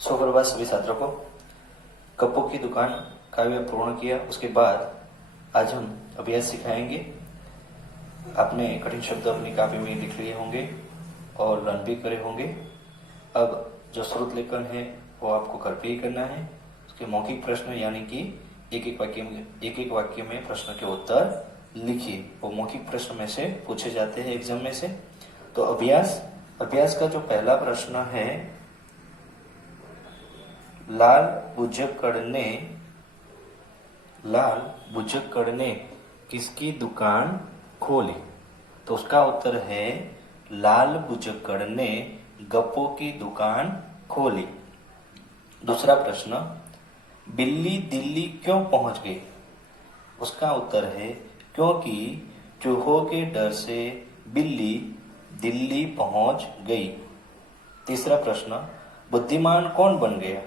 सुप्रभात सभी छात्रों को। कप्पों की दुकान काव्य पूर्ण किया, उसके बाद आज हम अभ्यास सिखाएंगे। आपने कठिन शब्द अपनी कापी में लिख लिए होंगे और लर्न भी करे होंगे। अब जो श्रुत लेखन है वो आपको घर पे ही करना है। उसके मौखिक प्रश्न यानी कि एक एक वाक्य में प्रश्न के उत्तर लिखिए। वो मौखिक प्रश्न में से पूछे जाते हैं एग्जाम में से। तो अभ्यास का जो पहला प्रश्न है, लाल बुझक्कड़ ने किसकी दुकान खोली? तो उसका उत्तर है लाल बुझक्कड़ ने गप्पों की दुकान खोली। दूसरा प्रश्न, बिल्ली दिल्ली क्यों पहुंच गई? उसका उत्तर है क्योंकि चूहों के डर से बिल्ली दिल्ली पहुंच गई। तीसरा प्रश्न, बुद्धिमान कौन बन गया?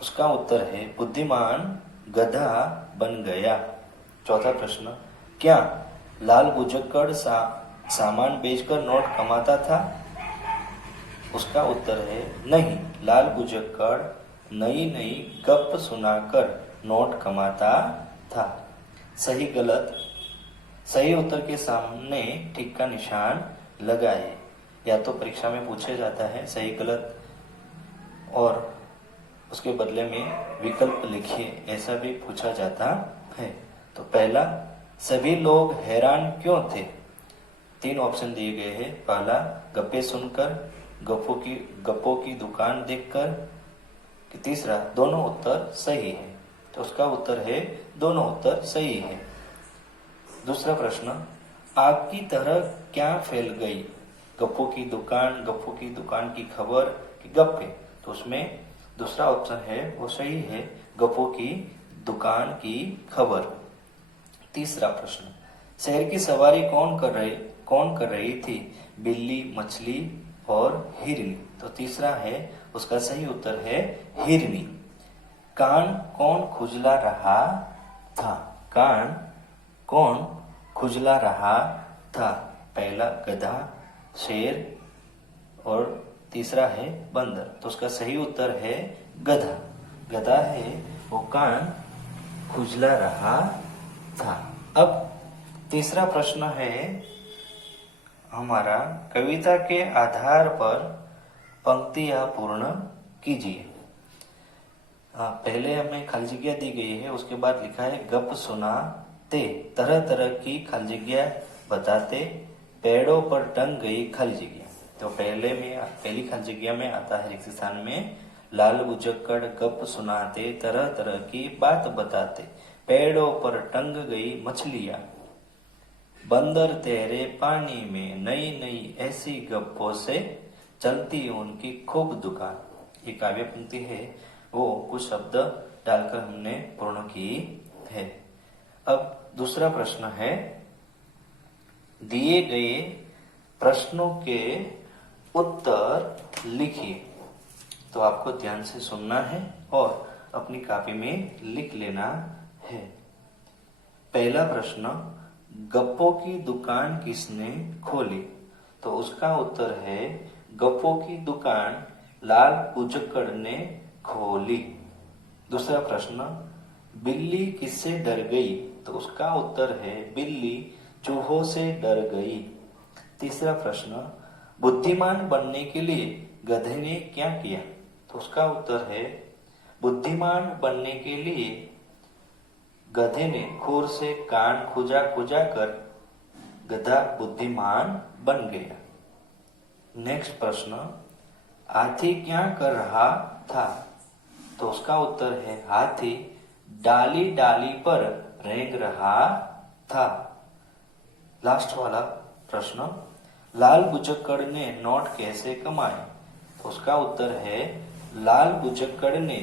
उसका उत्तर है बुद्धिमान गधा बन गया। चौथा प्रश्न, क्या लाल बुझक्कड़ सामान बेचकर नोट कमाता था? उसका उत्तर है नहीं, लाल बुझक्कड़ नई नई गप सुनाकर नोट कमाता था। सही उत्तर के सामने टिक का निशान लगाए। या तो परीक्षा में पूछा जाता है सही गलत और उसके बदले में विकल्प लिखिए, ऐसा भी पूछा जाता है। तो पहला, सभी लोग हैरान क्यों थे? 3 ऑप्शन दिए गए हैं। पहला, गप्पे सुनकर, गप्पों की दुकान देखकर, कि तीसरा, दोनों उत्तर सही है। तो उसका उत्तर है दोनों उत्तर सही है। दूसरा प्रश्न, आग की तरह क्या फैल गई? गप्पों की दुकान की खबर कि गप्पे? तो उसमें दूसरा ऑप्शन है वो सही है, गप्पों की दुकान की खबर। तीसरा प्रश्न, शहर की सवारी कौन कर रही थी? बिल्ली, मछली और हिरनी। तो तीसरा है उसका सही उत्तर है हिरनी। कान कौन खुजला रहा था? कान कौन खुजला रहा था? पहला गधा, शेर और तीसरा है बंदर। तो उसका सही उत्तर है गधा। गधा है वो कान खुजला रहा था। अब तीसरा प्रश्न है हमारा, कविता के आधार पर पंक्तियां पूर्ण कीजिए। पहले हमें खाली जगह दी गई है, उसके बाद लिखा है गप सुनाते, तरह तरह की खाली जगह बताते, पेड़ों पर टंग गई खाली जगह। तो पहली खाली जगह में आता है रिक्त स्थान में, लाल बुझक्कड़ गप सुनाते, तरह तरह की बात बताते, पेड़ों पर टंग गई मछलियां, बंदर तैरे पानी में, नई नई ऐसी गप्पों से चलती उनकी खूब दुकान। ये काव्य पंक्ति है, वो कुछ शब्द डालकर हमने पूर्ण की है। अब दूसरा प्रश्न है, दिए गए प्रश्नों के उत्तर लिखिए। तो आपको ध्यान से सुनना है और अपनी कॉपी में लिख लेना है। पहला प्रश्न, गप्पों की दुकान किसने खोली? तो उसका उत्तर है गप्पों की दुकान लाल बुझक्कड़ ने खोली। दूसरा प्रश्न, बिल्ली किससे डर गई? तो उसका उत्तर है बिल्ली चूहों से डर गई। तीसरा प्रश्न, बुद्धिमान बनने के लिए गधे ने क्या किया? तो उसका उत्तर है बुद्धिमान बनने के लिए गधे ने खुर से कान खुजा कर गधा बुद्धिमान बन गया। नेक्स्ट प्रश्न, हाथी क्या कर रहा था? तो उसका उत्तर है हाथी डाली डाली पर रेंग रहा था। लास्ट वाला प्रश्न, लाल बुझक्कड़ ने नोट कैसे कमाए? तो उसका उत्तर है लाल बुझक्कड़ ने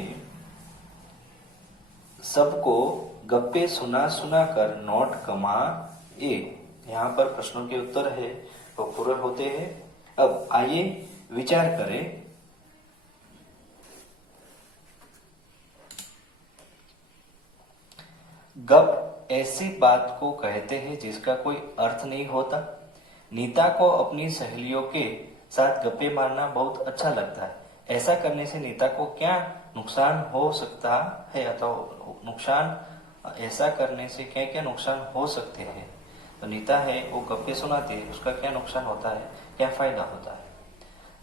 सबको गप्पे सुना कर नोट कमाए। यहाँ पर प्रश्नों के उत्तर है वो पूरे होते हैं। अब आइए विचार करें। गप ऐसी बात को कहते हैं जिसका कोई अर्थ नहीं होता। नीता को अपनी सहेलियों के साथ गप्पे मारना बहुत अच्छा लगता है। ऐसा करने से नीता को क्या नुकसान हो सकता है, अथवा नुकसान ऐसा करने से क्या क्या नुकसान हो सकते हैं। तो नीता है वो गप्पे सुनाती है, उसका क्या नुकसान होता है, क्या फायदा होता है।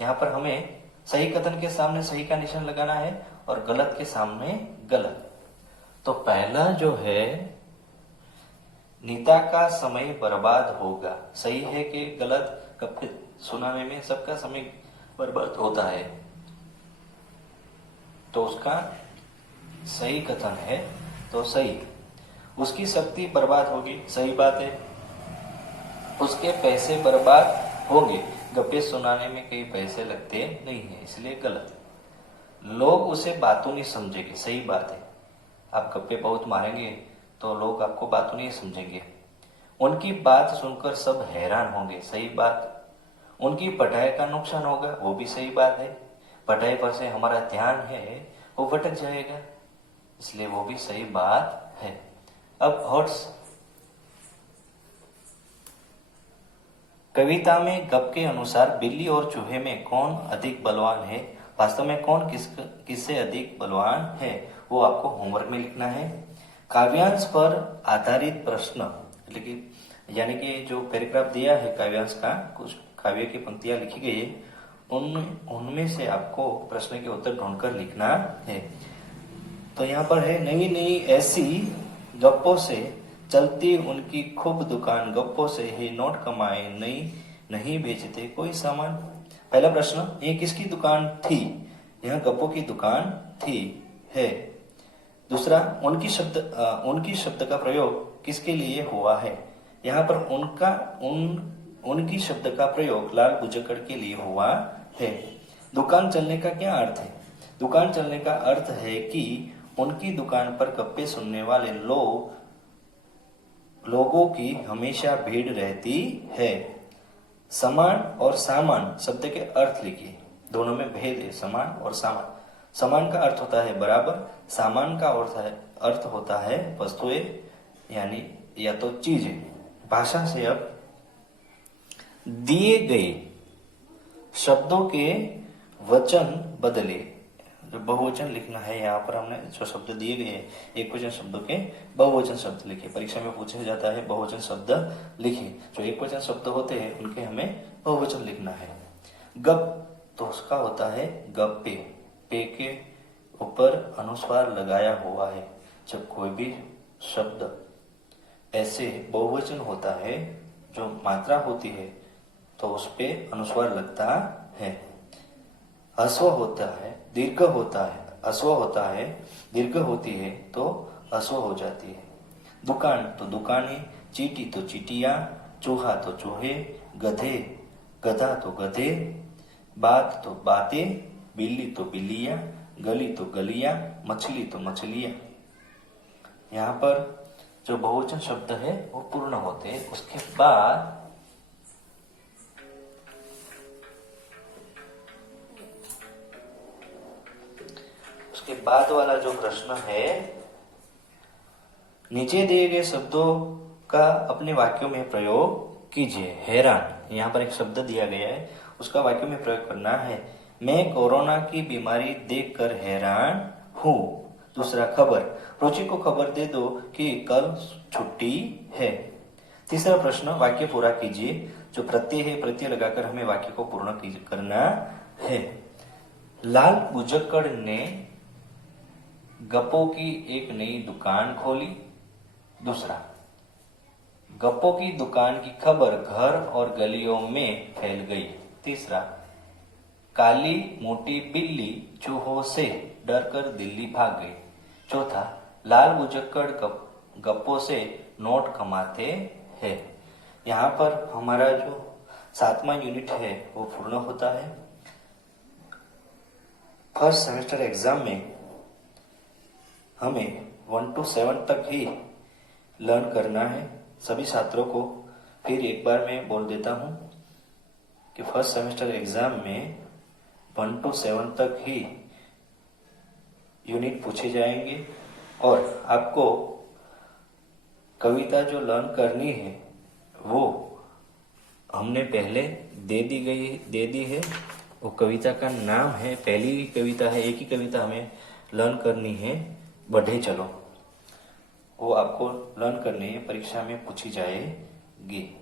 यहाँ पर हमें सही कथन के सामने सही का निशान लगाना है और गलत के सामने गलत। तो पहला जो है, नीता का समय बर्बाद होगा, सही है कि गलत। गप्पे सुनाने में सबका समय बर्बाद होता है, तो उसका सही कथन है, तो सही। उसकी शक्ति बर्बाद होगी, सही बात है। उसके पैसे बर्बाद होंगे, गप्पे सुनाने में कई पैसे लगते नहीं है, इसलिए गलत। लोग उसे बातों नहीं समझेंगे, सही बात है। आप गप्पे बहुत मारेंगे तो लोग आपको बातों नहीं समझेंगे। उनकी बात सुनकर सब हैरान होंगे, सही बात। उनकी पढ़ाई का नुकसान होगा, वो भी सही बात है। पढ़ाई पर से हमारा ध्यान है वो भटक जाएगा, इसलिए वो भी सही बात है। अब हॉट्स कविता में गप के अनुसार बिल्ली और चूहे में कौन अधिक बलवान है, वास्तव में कौन किससे अधिक बलवान है, वो आपको होमवर्क में लिखना है। काव्यांश पर आधारित प्रश्न, लेकिन यानी कि जो पैराग्राफ दिया है काव्यांश का, कुछ काव्य की पंक्तियां लिखी गई है, उनमें से आपको प्रश्न के उत्तर ढूंढकर लिखना है। तो यहाँ पर है, नई नई ऐसी गप्पों से चलती उनकी खूब दुकान, गप्पों से ही नोट कमाए, नई नहीं बेचते कोई सामान। पहला प्रश्न, ये किसकी दुकान थी, यहाँ गप्पों की दुकान थी है। दूसरा, उनकी शब्द का प्रयोग किसके लिए हुआ है, यहाँ पर उनकी शब्द का प्रयोग लाल बुजकड़ के लिए हुआ है। दुकान चलने का क्या अर्थ है, दुकान चलने का अर्थ है कि उनकी दुकान पर गप्पे सुनने वाले लोगों की हमेशा भीड़ रहती है। समान और सामान शब्द के अर्थ लिखिए, दोनों में भेद है, समान और सामान। समान का अर्थ होता है बराबर, सामान का अर्थ होता है वस्तुएं, यानी या तो चीजें। भाषा से अब दिए गए शब्दों के वचन बदले, जो बहुवचन लिखना है, यहाँ पर हमने जो शब्द दिए गए हैं, एक वचन शब्दों के बहुवचन शब्द लिखे। परीक्षा में पूछा जाता है बहुवचन शब्द लिखे, जो एक वचन शब्द होते हैं उनके हमें बहुवचन लिखना है। गप तो उसका होता है गप्पे, पे के ऊपर अनुस्वार लगाया हुआ है। जब कोई भी शब्द ऐसे बहुवचन होता है, जो मात्रा होती है, तो उस पे अनुस्वार लगता है। हस्व होता है, दीर्घ होता है, हस्व होता है, दीर्घ होती है तो हस्व हो जाती है। दुकान तो दुकानें, चीटी तो चीटियां, चूहा तो चूहे, गधे गधा तो गधे, बात तो बातें, बिल्ली तो बिल्लियां, गली तो गलियां, मछली तो मछलियां। यहाँ पर जो बहुवचन शब्द है वो पूर्ण होते हैं। उसके बाद वाला जो प्रश्न है, नीचे दिए गए शब्दों का अपने वाक्यों में प्रयोग कीजिए। हैरान, यहाँ पर एक शब्द दिया गया है, उसका वाक्य में प्रयोग करना है। मैं कोरोना की बीमारी देखकर हैरान हूँ। दूसरा, खबर, रुचि को खबर दे दो कि कल छुट्टी है। तीसरा प्रश्न, वाक्य पूरा कीजिए। जो प्रत्यय है, प्रत्यय लगाकर हमें वाक्य को पूर्ण करना है। लाल बुजक्कड़ ने गप्पों की एक नई दुकान खोली। दूसरा, गप्पों की दुकान की खबर घर और गलियों में फैल गई। तीसरा, काली मोटी बिल्ली चूहों से डरकर दिल्ली भाग गई। चौथा, लाल बुजक्कड़ गप्पों से नोट कमाते हैं। यहाँ पर हमारा जो 7वां यूनिट है वो पूर्ण होता है। फर्स्ट सेमेस्टर एग्जाम में हमें 1 to 7 तक ही लर्न करना है सभी छात्रों को। फिर एक बार मैं बोल देता हूं कि फर्स्ट सेमेस्टर एग्जाम में 1 to 7 तक ही यूनिट पूछे जाएंगे और आपको कविता जो लर्न करनी है वो हमने पहले दे दी है। वो कविता का नाम है, पहली कविता है, एक ही कविता हमें लर्न करनी है, बढ़े चलो। वो आपको लर्न करनी है, परीक्षा में पूछी जाएगी।